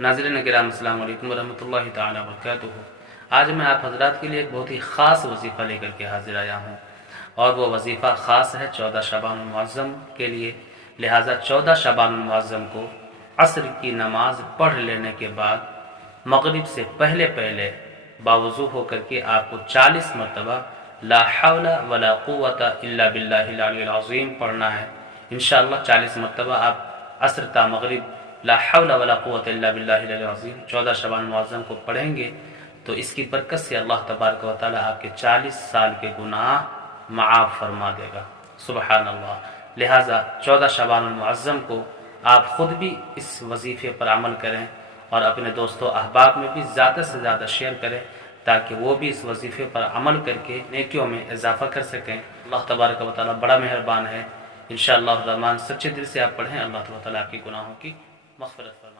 ناظرین کرام السلام علیکم ورحمۃ اللہ تعالی وبرکاتہ۔ آج میں آپ حضرات کے لیے ایک بہت ہی خاص وظیفہ لے کر کے حاضر آیا ہوں، اور وہ وظیفہ خاص ہے 14 شعبان المعظم کے لیے۔ لہٰذا 14 شعبان المعظم کو عصر کی نماز پڑھ لینے کے بعد مغرب سے پہلے باوضو ہو کر کے آپ کو 40 مرتبہ لا حول ولا قوت الا باللہ العلی العظیم پڑھنا ہے۔ انشاءاللہ 40 مرتبہ آپ عصر تا مغرب لا حول ولا قوت الا باللہ العلی العظیم 14 شعبان المعظم کو پڑھیں گے تو اس کی برکت سے اللہ تبارک و تعالی آپ کے 40 سال کے گناہ معاف فرما دے گا۔ سبحان اللہ۔ لہٰذا 14 شعبان المعظم کو آپ خود بھی اس وظیفے پر عمل کریں اور اپنے دوستوں احباب میں بھی زیادہ سے زیادہ شیئر کریں تاکہ وہ بھی اس وظیفے پر عمل کر کے نیکیوں میں اضافہ کر سکیں۔ اللہ تبارک و تعالی بڑا مہربان ہے۔ انشاءاللہ الرحمن سچے دل سے آپ پڑھیں، اللہ تبارک و تعالی آپ کی گناہوں کی مغفرت فرمائے۔